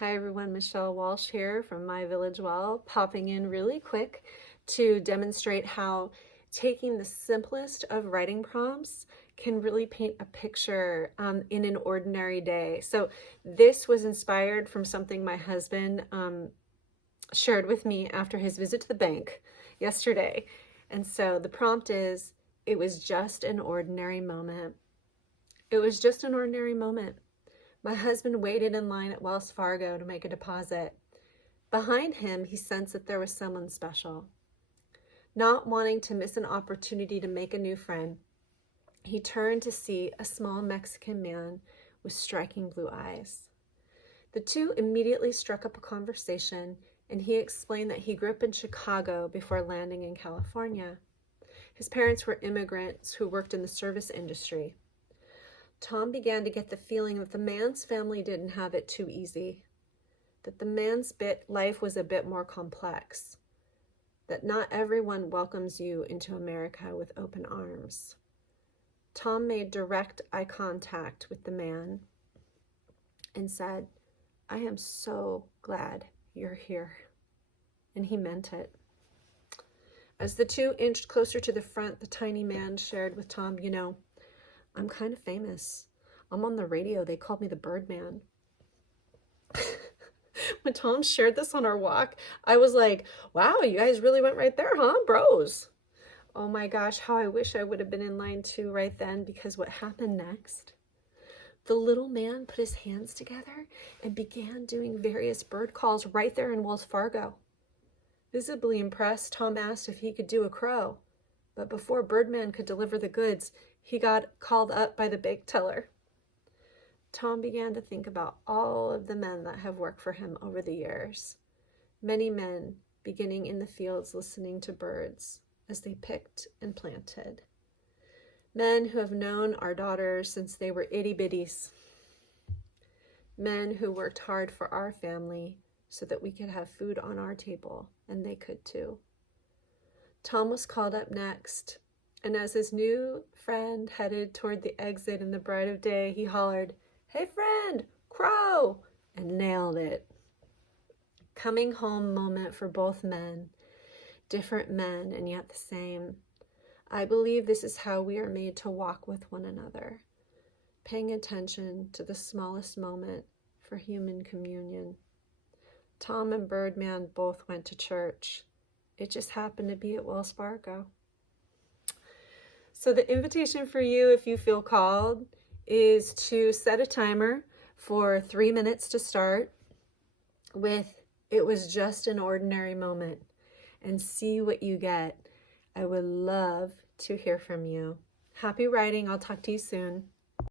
Hi everyone, Michelle Walsh here from My Village Well, popping in really quick to demonstrate how taking the simplest of writing prompts can really paint a picture in an ordinary day. So this was inspired from something my husband shared with me after his visit to the bank yesterday. And so the prompt is, it was just an ordinary moment. It was just an ordinary moment. My husband waited in line at Wells Fargo to make a deposit. Behind him, he sensed that there was someone special. Not wanting to miss an opportunity to make a new friend, he turned to see a small Mexican man with striking blue eyes. The two immediately struck up a conversation, and he explained that he grew up in Chicago before landing in California. His parents were immigrants who worked in the service industry. Tom began to get the feeling that the man's family didn't have it too easy, that the man's life was a bit more complex, that not everyone welcomes you into America with open arms. Tom made direct eye contact with the man and said, "I am so glad you're here." And he meant it. As the two inched closer to the front, the tiny man shared with Tom, "I'm kind of famous. I'm on the radio. They called me the Birdman." When Tom shared this on our walk, I was like, wow, you guys really went right there, huh, bros? Oh my gosh, how I wish I would have been in line too right then, because what happened next? The little man put his hands together and began doing various bird calls right there in Wells Fargo. Visibly impressed, Tom asked if he could do a crow. But before Birdman could deliver the goods, he got called up by the bank teller. Tom began to think about all of the men that have worked for him over the years. Many men beginning in the fields listening to birds as they picked and planted. Men who have known our daughters since they were itty-bitties. Men who worked hard for our family so that we could have food on our table, and they could too. Tom was called up next, and as his new friend headed toward the exit in the bright of day, he hollered, "Hey friend, crow!" and nailed it. Coming home moment for both men, different men and yet the same. I believe this is how we are made to walk with one another, paying attention to the smallest moment for human communion. Tom and Birdman both went to church. It just happened to be at Wells Fargo. So the invitation for you, if you feel called, is to set a timer for 3 minutes to start with, "It was just an ordinary moment," and see what you get. I would love to hear from you. Happy writing. I'll talk to you soon.